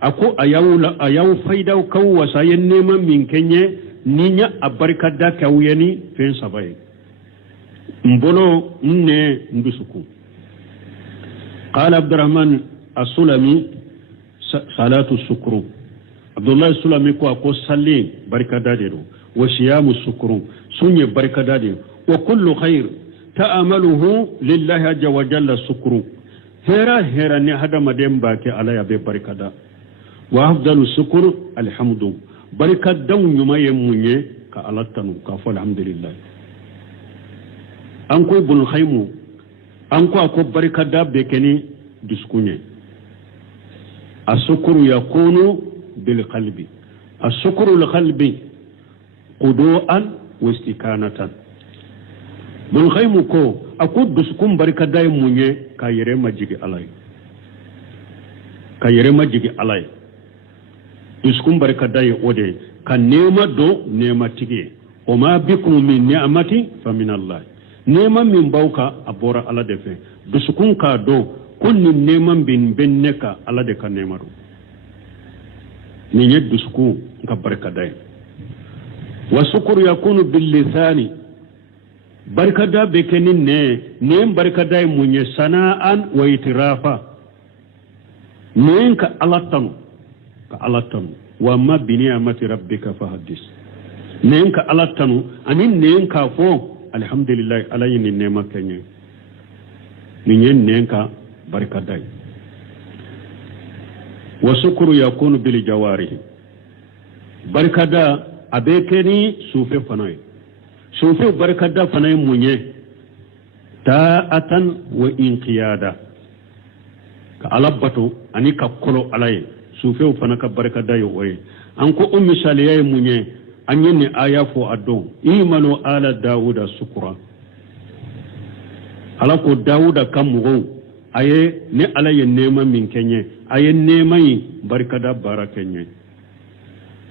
ako ayawu faida ko wasa yenne ma min kenye ninya abarkada kawiyani fen sabaye mbolo nne ndusuku qala abdurrahman as-sulami salatu sukru abdullah as-sulami ko salli barkada de wa siyamu sukru sunye barkada de وكل خير تأمله لله عز وجل الشكر هيرا هذا مدين باكي على يبي بركة وأفضل الشكر الحمد بركة دون يما يموني كالتنو كفو الحمد لله أنكو بن خيمو أنكو أكو بركة دا بكني دسكوني الشكر يكون بالقلب الشكر القلب قدوءا واستكانة mun khaymu ko akud duskum barka day munye kayere majigi alay duskum barka day ode kan nema do nema tigi o ma bikum min ni'mati fa min Allah nema min bauka abora ala defe duskum ka do kunni nema bin benneka ala de kan nema do ni nyed dusku ka barka day wa shukru yakunu bil lisani barkada bekenin ne barkada munye sana'an wa itirafa ne ka alatanu wa ma bi ni'mati rabbika fahaddis ne ka alatanu anin ne ka fo alhamdulillah alayni ne makenye ne ka barkada wa shukru yakunu bil jawarihi barkada abekeni sufe fanay sufe barkada fanay munye ta'atan wa inqiyada ka alabato ani ka kolo alaye sufe fanaka barkada yo oye anko misali yayi munye anyene aya fo adon imanu ala dauda sukura ala ko dauda kamugo aye ne alaye nema min kenye aye nema yi barkada barakenye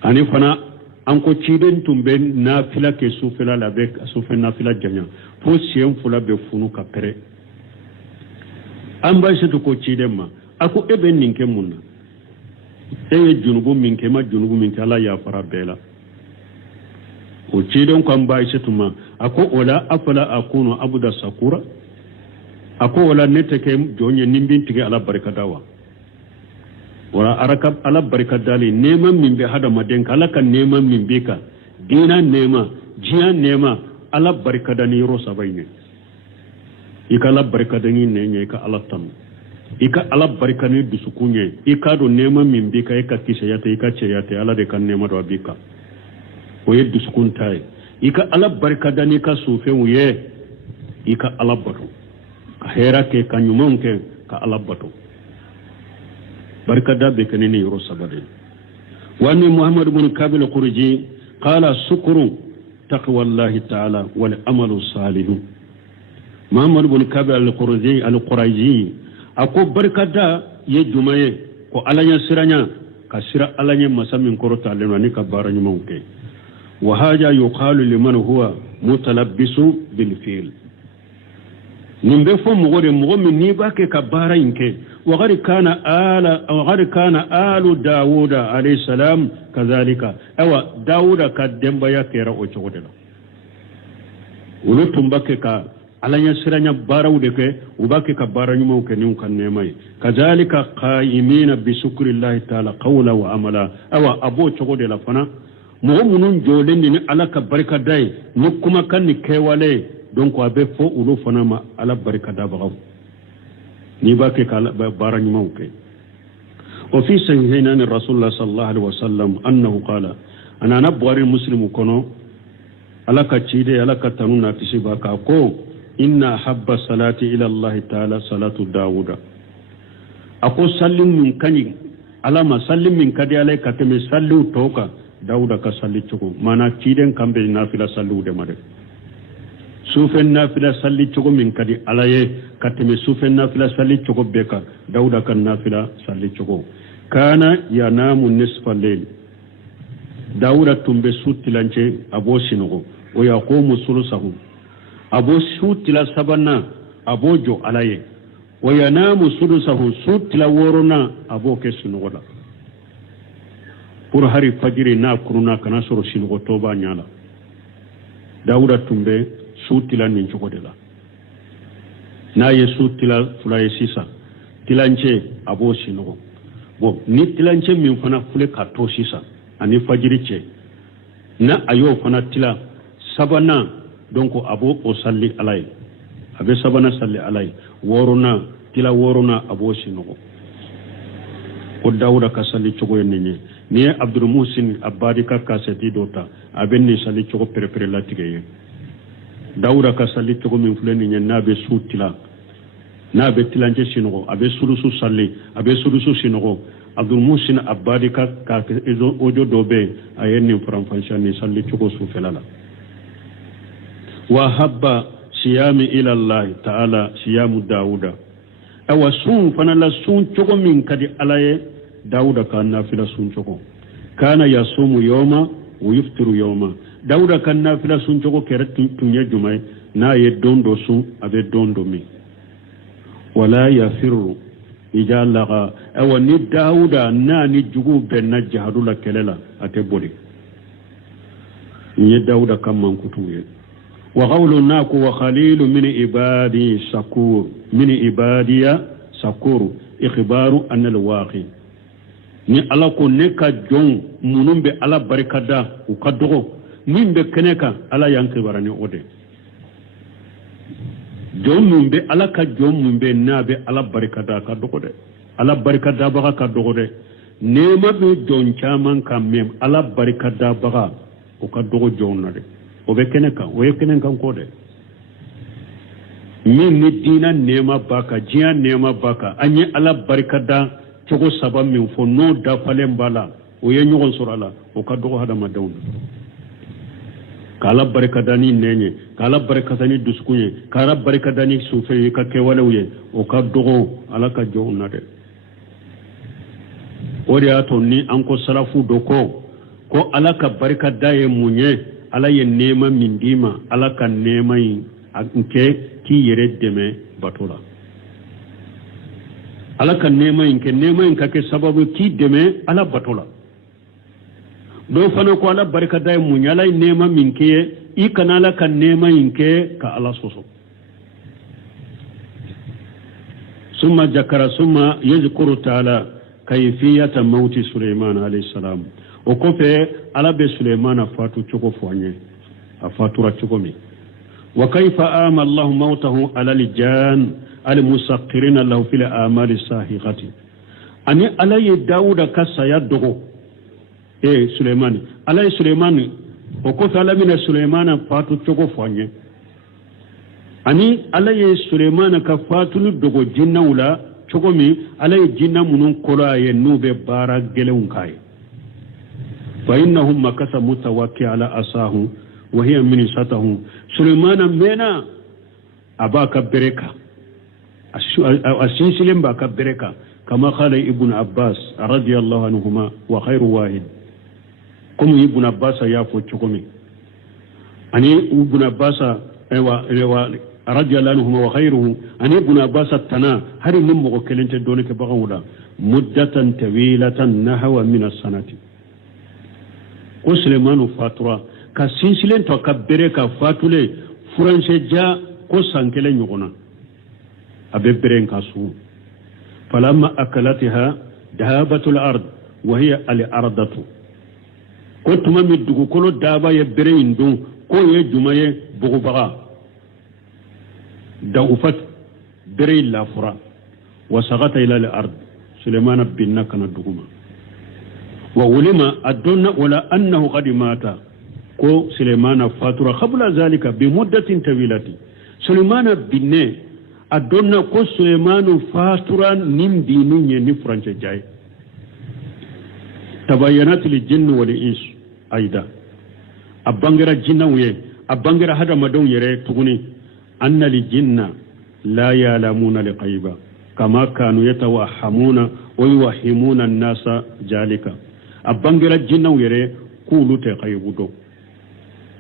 ani fana anko ciden tumbe na fila ke sufela labe sufe na fila janya fo siem fula be funu kapere amba shetu ko ciden ma ako ebe ninke munna eye junubu minke ma junubu minke ala ya fara bela o ciden ko amba shetu ma ako ola afala akunu abuda sakura ako wala neteke jonye nimbin tige ala barkadawa wala arakab ala barkadali neman min be hada maden kala kan neman min be ka dina nema jiya nema ala barkadani ro sabayne ikala barkadani nenye ka ala tam ika ala barkani dusukunye ika do neman min be ka ika kishayata ika cheyate ala de kan nema do bika o ye dusukun tay ika ala barkadani ka sufe wuye ika ala batu hera ke kanyumon ke ka ala batu barkada be kanini yoro sabade wani muhammad ibn kabil qurji qala sukru taqwa allah ta'ala wal amalu salih muhammad ibn kabil al-qurji ako barkada ye jumaye ko alanya siranya ka sira alanya masamin korota leno ni ka barani mawke wa haja yuqalu liman huwa mutalabbisu bil fi'l nimbe fo mogore mogomi ni bake ka bara inke وغير كان آل داود عليه السلام كذلك أو داود كدم بيا كيرا وجودنا ولتم بك على يسرنا بارو دك وبك كبارا يمو كنيم كنيماي كذلك قائمين بشكر الله تعالى قولا وعملا أو أبو جودنا فنا مؤمنون جولين على كبركة داي نكما كان كيوالي دونك أبي فو ولو فنا ما على بركة دابغو نيباكي بارن موكي وفي صحيحين عن الرسول الله صلى الله عليه وسلم أنه قال أنا نبغر المسلم كنو على كتشيدي على كتنونا تشيباكا كو إن حب الصلاة إلى الله تعالى صلاة داود أكو سلم من كني على ما سلم من كدي عليك كتمي سلو توكا داود كسلي تشكو مانا تشيدن كمبي نافلة سلو دماري sufen nafila salli cogo min kadi alaye kateme sufen nafila salli cogo beka dauda kan nafila salli cogo kana yanamu nisfa layl dauda tumbe sutilance abo sinogo o yaqumu sulusahu abo sutila sabana abo jo alaye o yanamu sulusahu sutila worona abo ke sinogo da pour hari fajiri na kuruna kana soro sinogo toba nyala dauda tumbe sutila nin cogo de la na ye sutila fulaye sisa tilance abo sinogo bon ni tilance min fana fule ka to sisa ani fajiri ce na ayo fana tila sabana donc abo o salli alay abe sabana salli alay worona tila worona abo sinogo o dawuda ka salli cogo yenni ni abdul musin abadi ka kaseti dota aben ni salli cogo prepare la tigeye dawuda ka salli cogo min fulani nya nabe sutila nabe tilanje sinogo abe sulusu salli abe sulusu sinogo abdul musin abadi ka ezo ojo dobe ayenni franfancha ni salli cogo su felala wa habba siyami ila allah ta'ala siyamu dawuda awa sun fana la sun cogo min kadi alaye dawuda ka nafila sun cogo kana yasumu yawma wa yuftiru yawma dawuda kan nafila sun cogo kere tunye jumai na ye dondo sun abe dondo mi wala yafiru ijalaga awa ni dawuda na ni jugu benna jahadula kelela ate boli ni dawuda kan man kutuye wa qawlu naku wa khalilu min ibadi shakur min ibadiya shakur ikhbaru an alwaqi ni ala ko ne ka jon munum be ala barkada u kadogo min be keneka ala yanke barani ode jon mun be ala ka jon mun be nabe ala barkada ka dogo de ala barkada baga ka dogo de nema be jon chaman kam mem ala barkada baga o ka dogo jonna de o be kene kan o ye kene kan ko de min ni dina nema baka jiya nema baka anye ala barkada cogo saba min fo no da falen bala o ye ɲɔgɔn sɔrɔ la o ka dogo hadamadenw k'ala barikada ni nɛɲɛ k'ala barikada ni dusukun ye k'ala barikada ni sufe ye ka kɛwalew ye o ka dogo ala ka jɔnw na dɛ o de y'a to ni an ko salafu dɔ ko ala ka barikada ye mun ye ala ye nɛɛma min d'i ma ala ka nɛɛma in kɛ k'i yɛrɛ dɛmɛ bato la ala ka nɛɛma in kɛ nɛɛma in ka kɛ sababu k'i dɛmɛ ala bato la dɔw fana ko ala barikada ye mun ye ala ye nɛɛma min kɛ ye i kana ala ka nɛɛma in kɛ ka ala sɔsɔ summa jakara summa yazkuru taala kayfiyata mauti suleiman alayhi salam o kɔfɛ ala bɛ suleimana fatu cogo fɔ an ye a fatura cogo min wa kayfa ama allahu mautahu ala aljan almusaqirina lahu fil amali sahiqati ani ala ye dawuda ka saya dogo suleimani ala ye suleimani o kɔfɛ ala bɛna suleimana fatu cogo fɔ an ye ani ala ye suleimana ka fatulu dogo jinnaw la cogo min ala ye jinna minnu kolo a ye n'u bɛ baara gɛlɛnw k'a ye fa innahum makasa mutawakki ala asahu wa hiya minisatahu suleimana mɛnna a b'a ka bere kan a sinsilen b'a ka bere kan kama qala ibn abbas radiyallahu anhuma wa khairu wahid comme ibn abbas y'a fɔ cogo min ani ibn abbas radiyallahu anhuma wa khairuhu ani ibn abbas tana hari mun mɔgɔ kelen tɛ dɔɔnin kɛ baganw la muddatan tawilatan nahwa min as-sanati ko suleimanu fatura ka sinsilen to ka bere ka fatule furancɛ ja ko san kelen ɲɔgɔnna a bɛ bere ka su falamma akalatiha dahabatul ard wa hiya al-ardatu ko tuma min dugukolo daba ye bere in dun ko ye juma ye bugubaga dawfat bere lafura wa sagata ila al-ard suleimana binna kana duguma wa ulima adonna wala annahu qad mata ko suleimana fatura qabla zalika bi muddatin tawilati suleimana binne adonna ko suleimanu fatura nim dinu ni france jay tabayyanat lil jinn wal ins aida abangira jinnawe abangira hada madon yere tuguni anna lil jinna la ya'lamuna li qayba kama kanu yatawahhamuna wa yuwahhimuna an-nasa jalika abangira jinnaw yere kulu te khaybudo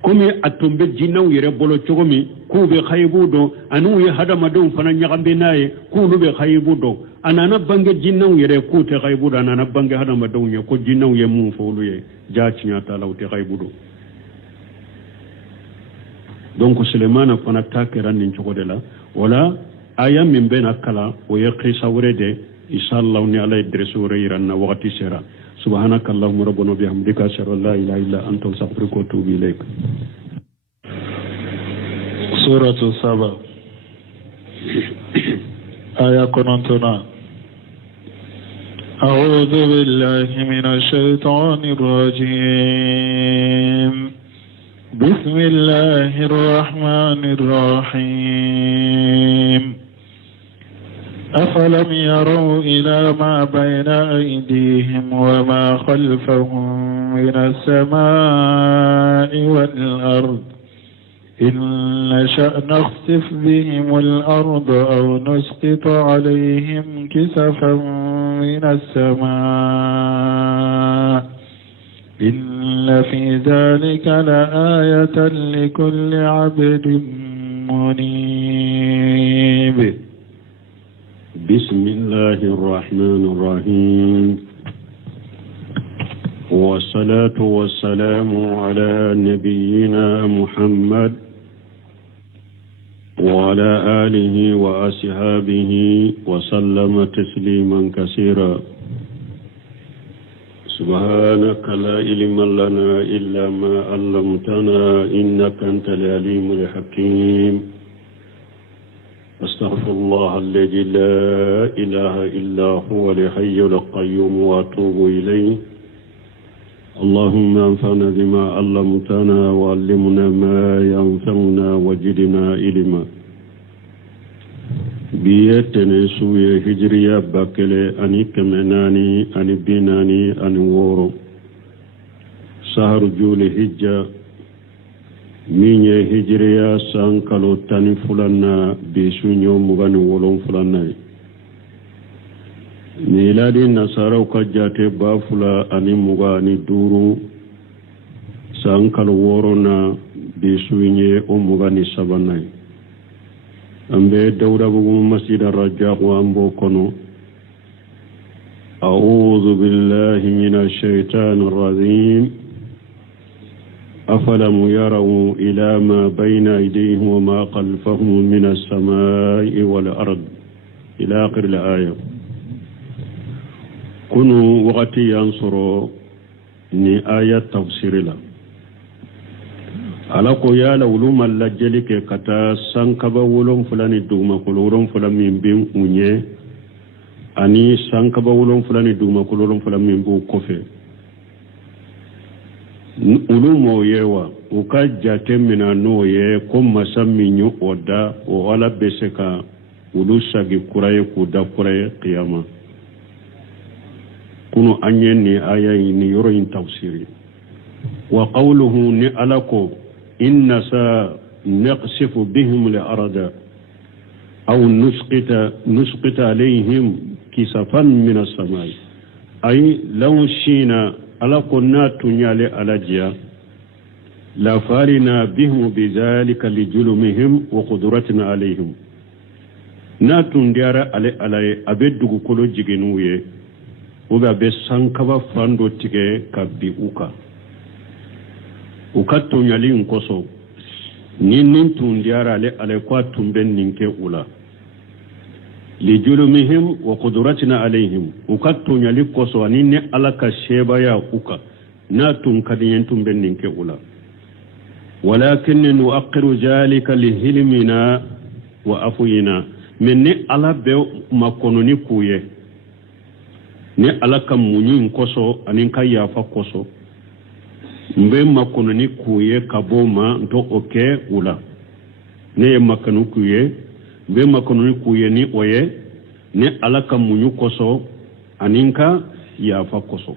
komi atumbe jinnaw yere bolo chogomi kube khaybudo anu ye hadama don fana nyagambe naye kulu be khaybudo anana bange jinnaw yere ku te khaybudo anana bange hadama don ye ko jinnaw ye mun fulu ye jaacinya ta law te khaybudo donc suleimana fana takiran nin chogode la wala aya min bena kala o ye qisa wurede inshallah ni ala idresu reiranna waqti sera سبحانك اللهم ربنا وبحمدك أشهد أن لا إله إلا أنت أستغفرك وأتوب إليك. سورة السبع آية كنتنا أعوذ بالله من الشيطان الرجيم بسم الله الرحمن الرحيم أفلم يروا إلى ما بين أيديهم وما خلفهم من السماء والأرض إن نشأ نخسف بهم الأرض أو نسقط عليهم كسفا من السماء إن في ذلك لآية لكل عبد منيب. بسم الله الرحمن الرحيم والصلاة والسلام على نبينا محمد وعلى آله وأصحابه وسلم تسليما كثيرا. سبحانك لا علم لنا إلا ما علمتنا إنك أنت العليم الحكيم. أستغفر الله الذي لا إله إلا هو الحي القيوم وأتوب إليه. اللهم انفعنا بما علمتنا وعلمنا ما ينفعنا وزدنا علما بيتنا سوية هجرية باكلة أني كمناني أني بيناني أني وورو سهر جولي هجة ميني هجرية سانكالو تاني فلانا بيسونيو مغاني ولون فلانا ميلادي نصارى وكجاتي بافلا أني مغاني دورو سانكالو ورونا بيسونيو مغاني سباناي أمبي دورة بقوم مسجد الرجاء وأمبو كنو أعوذ بالله من الشيطان الرجيم أفلم يروا إلى ما بين أيديهم وما خلفهم من السماء والأرض إلى آخر الآية كنوا وقتي ينصروا ni aya tafsiri la ala ko ya la uluma la jeli ke kata sankaba wolon fulani duma kolon fulani min bin unye ani sankaba wolon fulani duma kolon fulani min bu kofe ulumo yewa uka jate mina no ye ko masami nyu oda o ala beseka ulusa gi kuraye ku da kuraye qiyama kunu anyen ni aya ni yoro in tafsiri wa qawluhu ni alako inna sa naqsifu bihim al-arda aw nusqita alayhim kisafan min as-samai ay law shina alako natunyale alajia la farina bihim bidhalika lijulumihim wa qudratina alayhim natundiara alay abedugu kolo jigenuye oba be sankaba fando tige kabbi uka tunyali nkoso nin tundiara ale kwa tumben ninke ula li julumihim wa qudratina alayhim uka tunyali koso aninne alaka sheba ya uka na tunkadiyen tumben ninke ula walakin nuaqqiru zalika lihilmina wa afuyina minni ala be makononi kuye ne alaka munyin koso anin kayafa koso mbe makono ni kuye kaboma ndo oke ula ne makanu kuye mbe makono ni kuye ni oye ne alaka munyu koso aninka yafa koso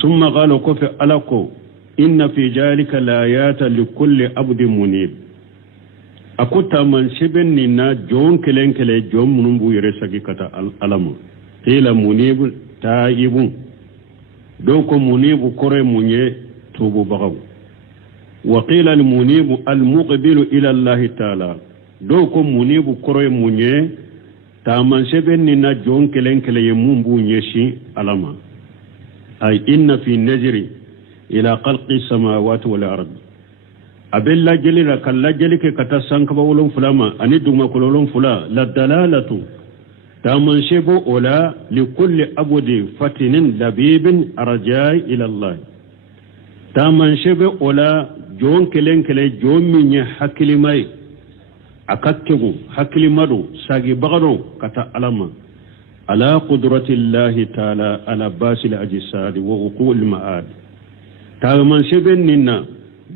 summa qala ko fi alako inna fi jalika layata likulli abdin munib akuta man sheben ni na jon kelenkele jon munumbu yere sagi kata alama qila munib taibun doko munibu kore munye tubu bagaw wa qila al munibu al muqbilu ila Allah ta'ala doko munibu kore munye taman seben ni na jon kelenkele yemumbu nyeshi alama ay inna fi najri ila khalqi samawati wal ard abella jelira kala jelike kata sankaba wolon fulama ani duma kololon fula la dalalatu taman shebo ola likulli abudi fatinin labibin arjai ila Allah taman shebo ola jon kelenkele jon minye hakilimai akakkegu hakilimadu sagi bagado kata alama ala qudratillahi ta'ala ala basil ajsadi wa uqul ma'ad taman sheben ninna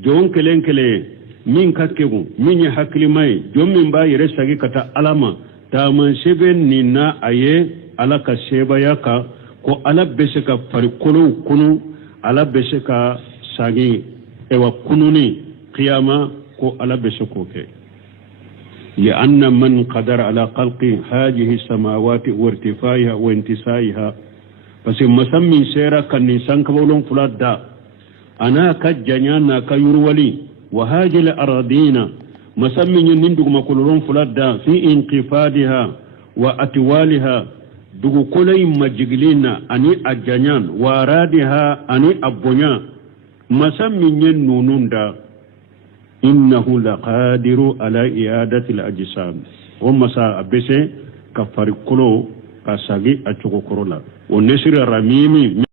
jon kelenkele min kakkegu minye hakilimai jon min ba yere sagi kata alama taman sheben nina aye alaka sheba yaka ko ala beseka farikolo kunu ala beseka sagi ewa kununi qiyama ko ala beseko ke لأن من قدر على خلق هذه السماوات وارتفاعها وانتسائها بس مسمى سيرا كان نسان كبولون فلادا أنا كجنانا كيرولي وهذه الأراضين مسمى نندق مكولون فلادا في انقفادها وأتوالها دقو كلي مجغلين أني أجنان وارادها أني أبنيا مسمى ننون دا إنه لقادر على إعادة الأجسام ومسا أبسي كفر كلو كساقي أتشوكو كرولا ونسر رميمي